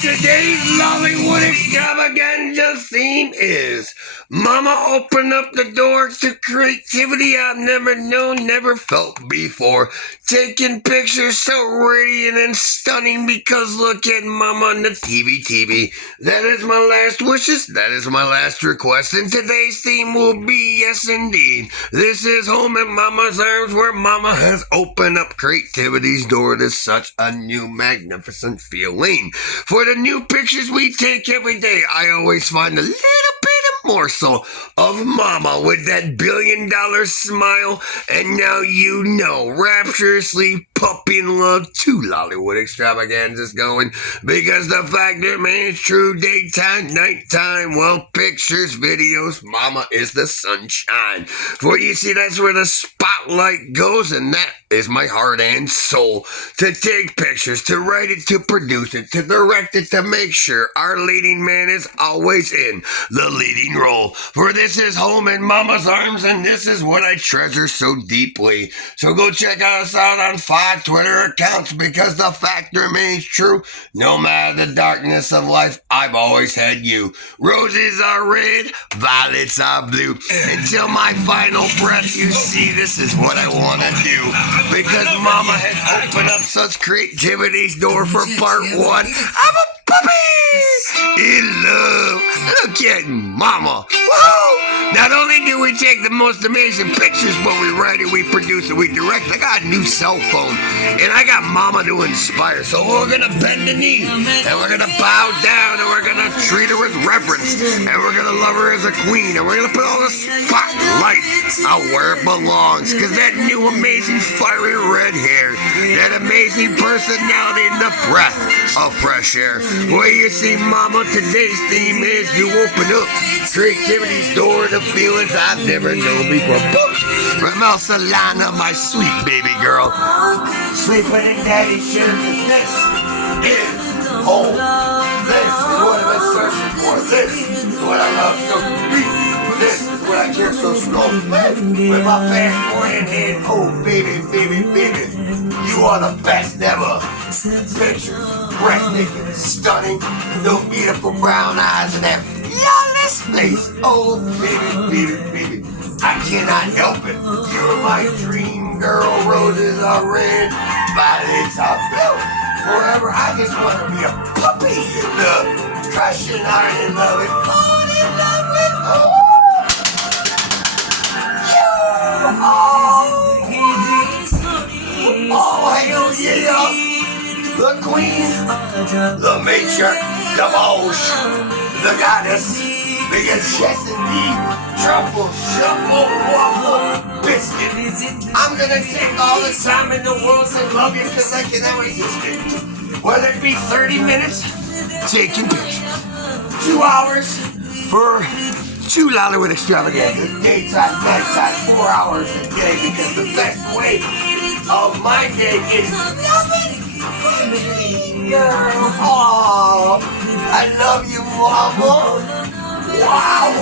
today's Lollywood extravaganza theme is Mama opened up the door to creativity I've never known, never felt before. Taking pictures so radiant and stunning because look at Mama on the TV. That is my last wishes, that is my last request, and today's theme will be yes indeed. This is Home in Mama's Arms, where Mama has opened up creativity's door to such a new magnificent feeling. For the new pictures we take every day, I always find a little bit of morsel of Mama with that billion-dollar smile, and now you know, rapturously puppy in love, two Lollywood extravaganzas going, because the fact remains true, daytime, nighttime, well, pictures, videos, Mama is the sunshine. For you see, that's where the spotlight goes, and that is my heart and soul. To take pictures, to write it, to produce it, to direct it, to make sure our leading man is always in the leading role. For this is Home in Mama's Arms, and this is what I treasure so deeply. So go check us out on 5 Twitter accounts, because the fact remains true. No matter the darkness of life, I've always had you. Roses are red, violets are blue. Until my final breath, you see, this is what I want to do. Because Mama has opened up such creativity's door for part 1. I'm a puppy in love. Look at Mama. Woo! Not only do we take the most amazing pictures when we write it, we produce it, we direct. I got a new cell phone, and I got Mama to inspire. So we're gonna bend the knee, and we're gonna bow down, and we're gonna treat her with reverence, and we're gonna love her as a queen, and we're gonna put all the spotlight out where it belongs. Cause that new amazing fiery red hair, that amazing personality, and the breath of fresh air. Well, you see, Mama, today's theme is you open up creativity's door to feelings I've never known before. Ramel Solana, my sweet baby girl. Sleeping in daddy's shoes. This is home. This is what I've been searching for. This is what I love so deep. This is what I care so strong with my passport in hand. Oh, baby. You are the best ever. Pictures, breathtaking, stunning, those beautiful brown eyes and that flawless face. Oh, baby. I cannot help it. You're my dream girl. Roses are red, violets are blue. Forever, I just want to be a puppy in love, crushing heart in love, and fall in love with Oh, hell yeah! The queen, the matriarch, the boss, the goddess, because yes indeed, truffle, shuffle, waffle, biscuit. I'm gonna take all the time in the world to love you because I can always resist it. Whether it be 30 minutes, taking pictures, 2 hours for 2 Lollywood extravaganzas, daytime, nighttime, 4 hours a day, because the best way of my day is loving me, girl. Oh, I love you, Mama. Wow.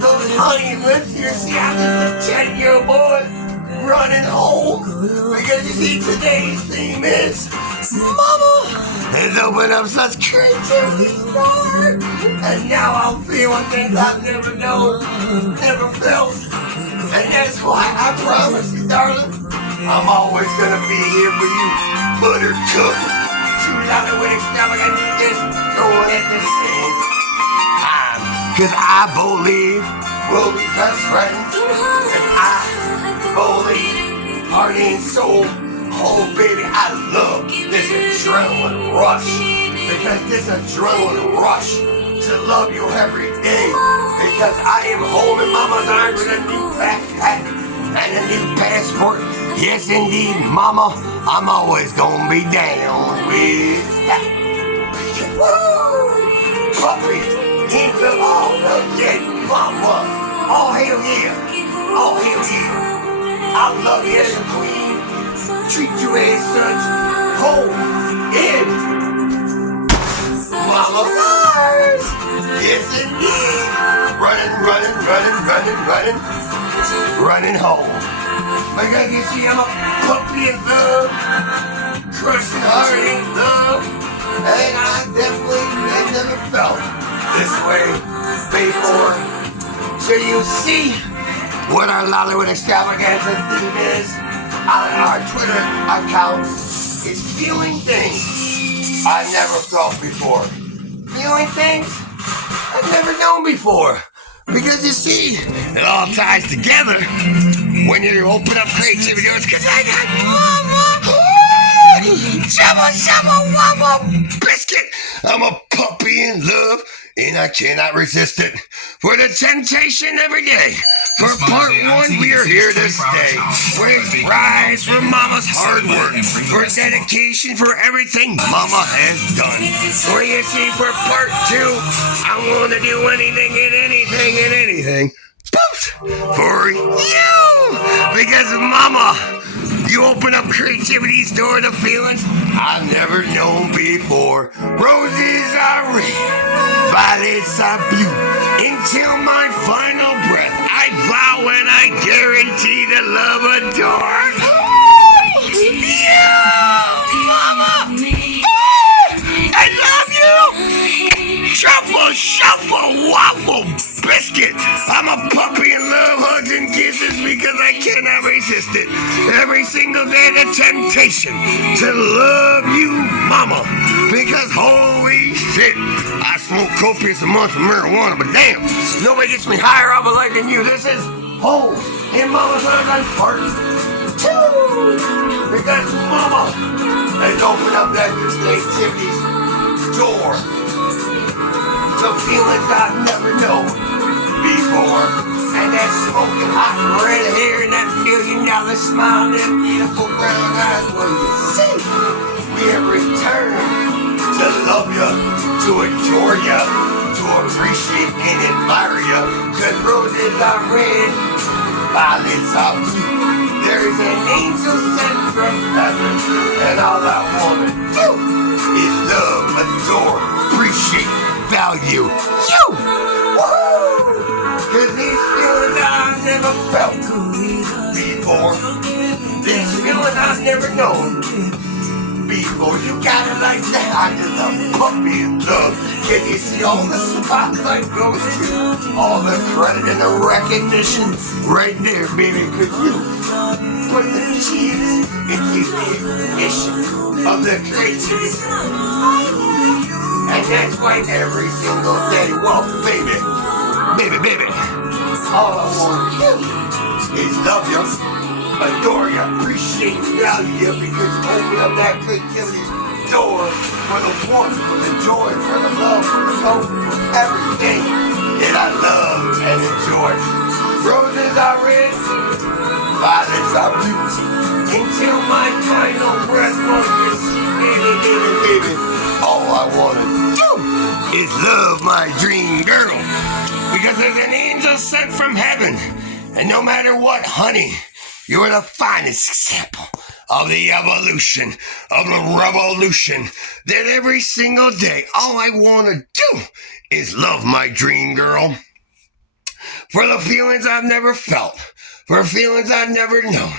Those honey lips, you see, I'm just a 10-year-old boy running home. Because you see, today's theme is Mama has opened up such creativity door. And now I'm feeling things I've never known, never felt. And that's why I promise you, darling, I'm always gonna be here for you, buttercup. You Lollywood extravaganzas going at the same time. Cause I believe we'll be best friends. And I believe heart and soul. Oh baby, I love this adrenaline rush. Because this adrenaline rush to love you every day. Because I am home in Mama's arms with a new backpack and a new passport. Yes, indeed, Mama, I'm always gonna be down with that. Woo! Puppy, in the all again, Mama. Oh, hell yeah. Oh, hell yeah. I love you as a queen. Treat you as such. Home in Mama's arms. Yes, indeed. Running home. Because you see, I'm a puppy in love, crushing heart in love, And I definitely have never felt this way before. So you see what our Lollywood Extravaganza theme is on our Twitter account is feeling things I never felt before. Feeling things I've never known before. Because you see, it all ties together when you open up creativity. Because I got Mama, Wama biscuit. I'm a puppy in love, and I cannot resist it. For the temptation every day. For part one, we are here to stay. We rise for Mama's hard work. For dedication for everything Mama has done. For you see, for part two, I want to do anything and anything. For you! Because Mama, you open up creativity's door to feelings I've never known before. Roses are red, violets are blue. Until my final breath, I vow and I guarantee to love, adore you, Mama. I love you. Shuffle, waffle, biscuit. I'm a puppy in love, hugs and kisses because I cannot resist it. Every single day the temptation to love you, Mama. Because holy shit, I smoke copious amounts of marijuana, but damn, nobody gets me higher off a life than you. This is Home in Mama's Life Part 2. Because Mama has opened up that creativity's door to feelings I've never known before. And that smoking hot red hair and that $1 billion smile and that beautiful brown eyes. Well, you see, we have returned to love you, to adore you, to appreciate and admire you. Cause roses are red, violets are blue. There is an angel sent from heaven, and all I wanna do is love, adore, appreciate, value you. Woo! Cause these feelings I've never felt before. These feelings I've never known before. You got it like that. I just a puppy in love. Can you see all the spotlight goes to? All the credit and the recognition right there, baby. Cause you put the cheese into the ignition of the creativity. And that's why every single day, well, baby, all I want to do is love you, adore you, appreciate you, value you, because you open up that creativity door for the warmth, for the joy, for the love, for the hope, for everything that I love and enjoy. Roses are red, violets are blue, until my final breath won't get baby. All I want to do is love my dream girl. Because there's an angel sent from heaven. And no matter what, honey, you're the finest example of the evolution, of the revolution. That every single day, all I want to do is love my dream girl. For the feelings I've never felt. For feelings I've never known.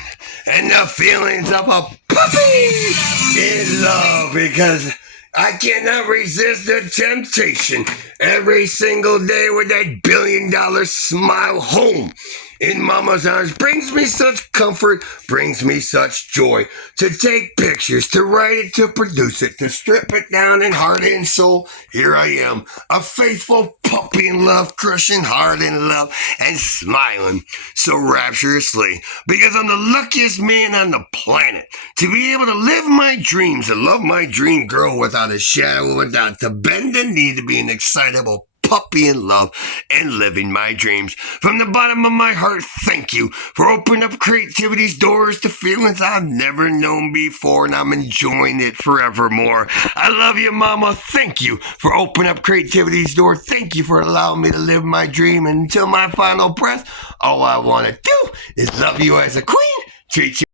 And the feelings of a puppy in love. Because I cannot resist the temptation every single day with that $1 billion smile. Home in Mama's arms brings me such comfort, brings me such joy to take pictures, to write it, to produce it, to strip it down in heart and soul. Here I am, a faithful puppy in love, crushing hard in love and smiling so rapturously because I'm the luckiest man on the planet to be able to live my dreams, to love my dream girl without a shadow of a doubt, to bend the knee, to be an excitable puppy in love and living my dreams. From the bottom of my heart, thank you for opening up creativity's doors to feelings I've never known before, and I'm enjoying it forevermore. I love you, Mama. Thank you for opening up creativity's door. Thank you for allowing me to live my dream. And until my final breath, all I want to do is love you as a queen, treat you